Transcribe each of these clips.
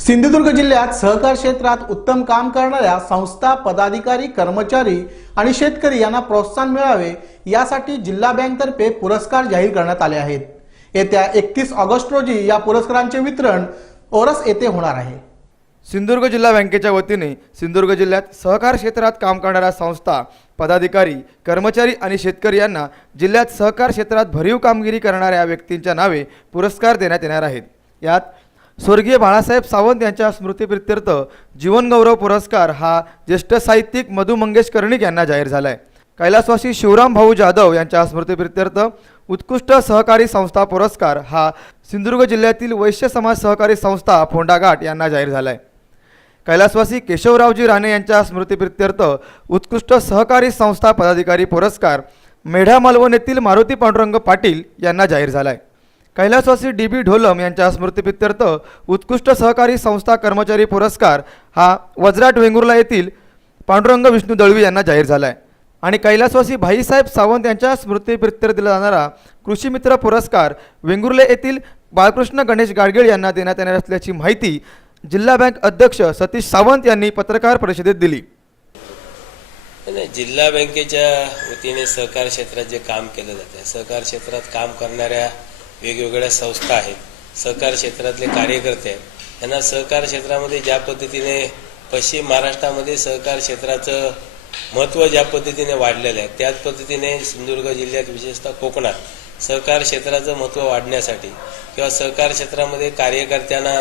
सिंधुदुर्ग जिल्ह्यात सहकार क्षेत्रात उत्तम काम करणाऱ्या संस्था, पदाधिकारी, कर्मचारी आणि शेतकरी यांना प्रोत्साहन मिळावे यासाठी जिल्हा बँकेतर्फे पुरस्कार जाहीर करण्यात आले आहेत। येत्या 31 ऑगस्ट रोजी या पुरस्कारांचे वितरण ओरस येथे होणार आहे। सिंधुदुर्ग जिल्हा बँकेच्या वतीने सिंधुदुर्ग जिल्ह्यात सहकार क्षेत्रात काम करणाऱ्या संस्था, पदाधिकारी, कर्मचारी आणि शेतकरी यांना जिल्ह्यात सहकार क्षेत्रात भरीव कामगिरी करणाऱ्या व्यक्तींच्या नावे पुरस्कार देण्यात येणार आहेत। यात स्वर्गीय बाळासाहेब सावंत यांच्या स्मृतिप्रित्यर्थ जीवनगौरव पुरस्कार हा ज्येष्ठ साहित्यिक मधु मंगेश कर्णिक यांना जाहीर झाला आहे। कैलासवासी शिवराम भाऊ जाधव यांच्या स्मृतिप्रित्यर्थ उत्कृष्ट सहकारी संस्था पुरस्कार हा सिंधुदुर्ग जिल्ह्यातील वैश्य समाज सहकारी संस्था फोंडाघाट यांना जाहीर झाला आहे। कैलासवासी केशवरावजी राणे यांच्या स्मृतिप्रित्यर्थ उत्कृष्ट सहकारी संस्था पदाधिकारी पुरस्कार मेढा मालवण येथील मारुती पांडुरंग पाटील यांना जाहीर झाला आहे। कैलासवासी DB ढोलम यांच्या स्मृतिप्रित्यर्थ उत्कृष्ट सहकारी संस्था कर्मचारी पुरस्कार हा वजराट वेंगुर्ला येथील पांडुरंग विष्णू दळवी यांना जाहीर झाला आहे। आणि कैलासवासी भाईसाहेब सावंत यांच्या स्मृतिप्रित्यर्थ दिला जाणारा कृषी मित्र पुरस्कार वेंगुर्ले येथील बाळकृष्ण गणेश गाडगीळ यांना देण्यात येणार असल्याची माहिती जिल्हा बँक अध्यक्ष सतीश सावंत यांनी पत्रकार परिषदेत दिली। जिल्हा बँकेच्या वतीने सहकार क्षेत्रात जे काम केलं जाते, सहकार क्षेत्रात काम करणाऱ्या वेगवेगळ्या संस्था आहेत, सहकार क्षेत्रातले कार्यकर्ते आहेत, यांना सहकार क्षेत्रामध्ये ज्या पद्धतीने पश्चिम महाराष्ट्रामध्ये सहकार क्षेत्राचं महत्त्व ज्या पद्धतीने वाढलेलं आहे, त्याच पद्धतीने सिंधुदुर्ग जिल्ह्यात विशेषतः कोकणात सहकार क्षेत्राचं महत्त्व वाढण्यासाठी किंवा सहकार क्षेत्रामध्ये कार्यकर्त्यांना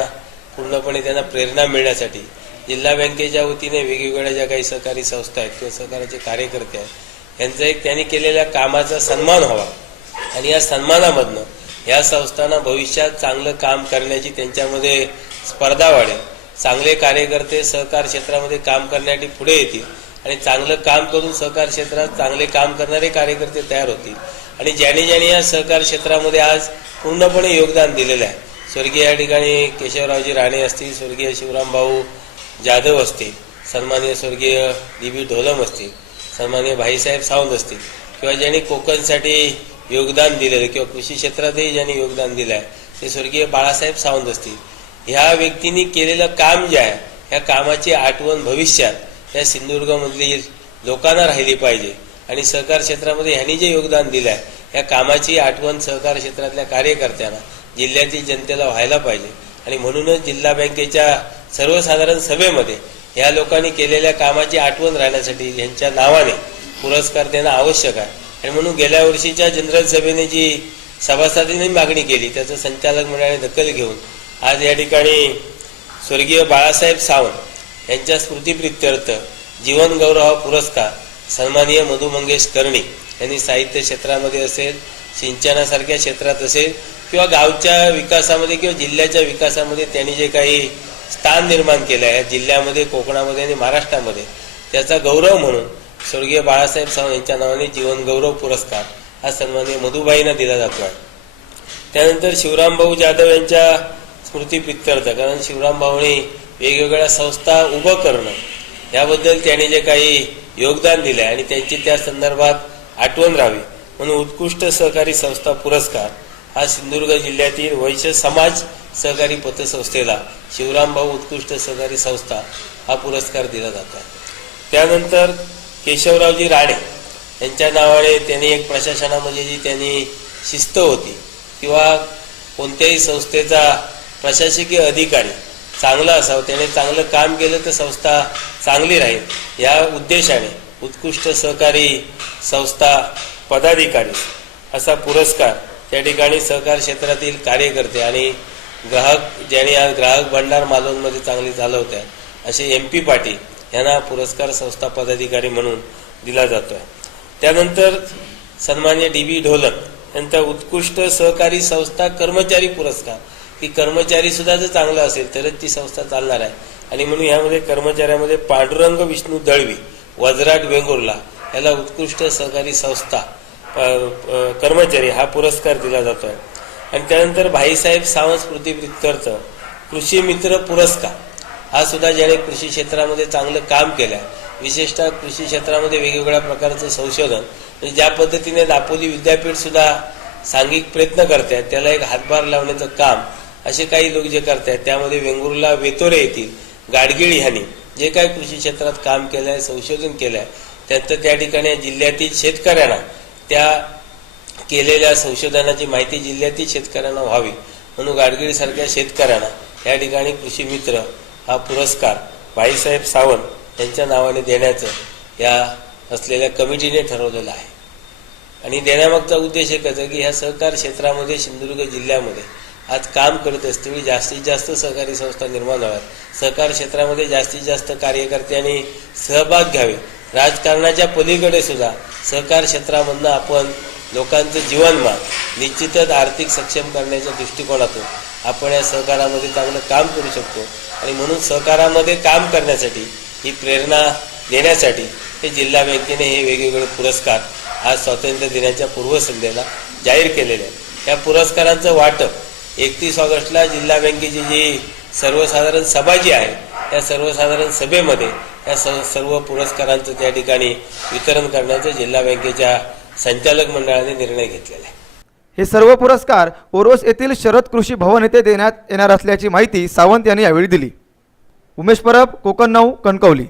पूर्णपणे त्यांना प्रेरणा मिळण्यासाठी जिल्हा बँकेच्या वतीने वेगवेगळ्या ज्या काही सहकारी संस्था आहेत किंवा सहकाराचे कार्यकर्ते आहेत यांचा एक त्यांनी केलेल्या कामाचा सन्मान व्हावा आणि या सन्मानामधनं या संस्थांना भविष्यात चांगलं काम करण्याची त्यांच्यामध्ये स्पर्धा वाढेल। चांगले कार्यकर्ते सहकार क्षेत्रामध्ये काम करण्यासाठी पुढे येतील आणि चांगलं काम करून सहकार क्षेत्रात चांगले काम करणारे कार्यकर्ते तयार होतील आणि ज्यांनी या सहकार क्षेत्रामध्ये आज पूर्णपणे योगदान दिलेलं आहे, स्वर्गीय या ठिकाणी केशवरावजी राणे असतील, स्वर्गीय शिवराम भाऊ जाधव असतील, सन्माननीय स्वर्गीय DB ढोलम असतील, सन्माननीय भाईसाहेब सावंत असतील किंवा ज्यांनी कोकणसाठी योगदान दिलेलं किंवा कृषी क्षेत्रातही ज्यांनी योगदान दिलं आहे ते स्वर्गीय बाळासाहेब सावंत असतील, ह्या व्यक्तींनी केलेलं काम जे आहे ह्या कामाची आठवण भविष्यात या सिंधुदुर्गमधली लोकांना राहिली पाहिजे आणि सहकार क्षेत्रामध्ये ह्यांनी जे योगदान दिलं आहे या कामाची आठवण सहकार क्षेत्रातल्या कार्यकर्त्यांना, जिल्ह्यातील जनतेला व्हायला पाहिजे आणि म्हणूनच जिल्हा बँकेच्या सर्वसाधारण सभेमध्ये या लोकांनी केलेल्या कामाची आठवण राहण्यासाठी यांच्या नावाने पुरस्कार देणं आवश्यक आहे आणि म्हणून गेल्या वर्षीच्या जनरल सभेने जी सभासदांनी मागणी केली त्याचं संचालक मंडळाने दखल घेऊन आज या ठिकाणी स्वर्गीय बाळासाहेब सावंत यांच्या स्मृतिप्रित्यर्थ जीवनगौरव हा पुरस्कार सन्माननीय मधु मंगेश कर्णिक यांनी साहित्य क्षेत्रामध्ये असेल, सिंचनासारख्या क्षेत्रात असेल किंवा गावच्या विकासामध्ये किंवा जिल्ह्याच्या विकासामध्ये त्यांनी जे काही स्थान निर्माण केलं आहे जिल्ह्यामध्ये, कोकणामध्ये आणि महाराष्ट्रामध्ये त्याचा गौरव म्हणून स्वर्गीय बाळासाहेब सावंत यांच्या नावाने जीवनगौरव पुरस्कार हा सन्माननीय मधुबाईंना दिला जातो आहे। त्यानंतर शिवराम भाऊ जाधव यांच्या स्मृतिप्रित्यर्थ, कारण शिवराम भाऊंनी वेगवेगळ्या संस्था उभं करणं याबद्दल त्यांनी जे काही योगदान दिलं आहे आणि त्यांची त्या संदर्भात आठवण राहावी म्हणून उत्कृष्ट सहकारी संस्था पुरस्कार हा सिंधुदुर्ग जिल्ह्यातील वैश्य समाज सहकारी पतसंस्थेला शिवराम भाऊ उत्कृष्ट सहकारी संस्था हा पुरस्कार दिला जातो आहे। त्यानंतर केशवरावजी राणे यांच्या नावाने त्यांनी एक प्रशासनामध्ये जी त्यांनी शिस्त होती किंवा कोणत्याही संस्थेचा प्रशासकीय अधिकारी चांगला असावा, त्याने चांगलं काम केलं तर संस्था चांगली राहील या उद्देशाने उत्कृष्ट सहकारी संस्था पदाधिकारी असा पुरस्कार त्या ठिकाणी सहकार क्षेत्रातील कार्यकर्ते आणि ग्राहक ज्यांनी आज ग्राहक भंडार मालवणमध्ये चांगली चालवते असे MP पाटील यांना पुरस्कार संस्था पदाधिकारी म्हणून दिला जातो आहे। त्यानंतर सन्माननीय DB ढोलम यांचा उत्कृष्ट सहकारी संस्था कर्मचारी पुरस्कार, की कर्मचारी सुद्धा जर चांगला असेल तरच ती संस्था चालणार आहे आणि म्हणून यामध्ये कर्मचाऱ्यामध्ये पांडुरंग विष्णू दळवी वजराट वेंगुर्ला याला उत्कृष्ट सहकारी संस्था कर्मचारी हा पुरस्कार दिला जातो आहे। आणि त्यानंतर भाईसाहेब सावंत स्मृतिप्रित्यर्थ कृषी मित्र पुरस्कार हा सुद्धा ज्याने कृषी क्षेत्रामध्ये चांगलं काम केलं आहे, विशेषतः कृषी क्षेत्रामध्ये वेगवेगळ्या प्रकारचं संशोधन ज्या पद्धतीने दापोली विद्यापीठ सुद्धा सांघिक प्रयत्न करतात त्याला एक हातभार लावण्याचं काम असे काही लोक जे करतायत त्यामध्ये वेंगुर्ला वेतोरे येथील गाडगिळ ह्यांनी जे काही कृषी क्षेत्रात काम केलं आहे, संशोधन केलं आहे, त्यांचं त्या ठिकाणी जिल्ह्यातील शेतकऱ्यांना त्या केलेल्या संशोधनाची माहिती जिल्ह्यातील शेतकऱ्यांना व्हावी म्हणून गाडगिळीसारख्या शेतकऱ्यांना या ठिकाणी कृषी मित्र हा पुरस्कार भाईसाहेब सावंत यांच्या नावाने देण्याचं या असलेल्या कमिटीने ठरवलेलं आहे. आणि देण्यामागचा उद्देश एकच आहे की ह्या सहकार क्षेत्रामध्ये सिंधुदुर्ग जिल्ह्यामध्ये आज काम करत असतेवेळी जास्तीत जास्त सहकारी संस्था निर्माण व्हाव्यात, सहकार क्षेत्रामध्ये जास्तीत जास्त कार्यकर्त्यांनी सहभाग घ्यावे. राजकारणाच्या पलीकडे सुद्धा सहकार क्षेत्रामधनं आपण लोकांचं जीवनमान निश्चितच आर्थिक सक्षम करण्याच्या दृष्टिकोनातून आपण या सहकारामध्ये चांगलं काम करू शकतो. आणि म्हणून सहकारामध्ये काम करण्यासाठी ही प्रेरणा देण्यासाठी हे जिल्हा बँकेने हे वेगवेगळे पुरस्कार आज स्वातंत्र्य दिनाच्या पूर्वसंध्येला जाहीर केलेले आहेत. या पुरस्कारांचं वाटप 31 ऑगस्टला जिल्हा बँकेची जी सर्वसाधारण सभा जी आहे त्या सर्वसाधारण सभेमध्ये या सर्व पुरस्कारांचं त्या ठिकाणी वितरण करण्याचं जिल्हा बँकेच्या संचालक मंडळाने निर्णय घेतलेला आहे. हे सर्व पुरस्कार ओरोस येथील शरद कृषी भवन येथे देण्यात येणार असल्याची माहिती सावंत यांनी यावेळी दिली. उमेश परब, कोकण 9, कणकवली.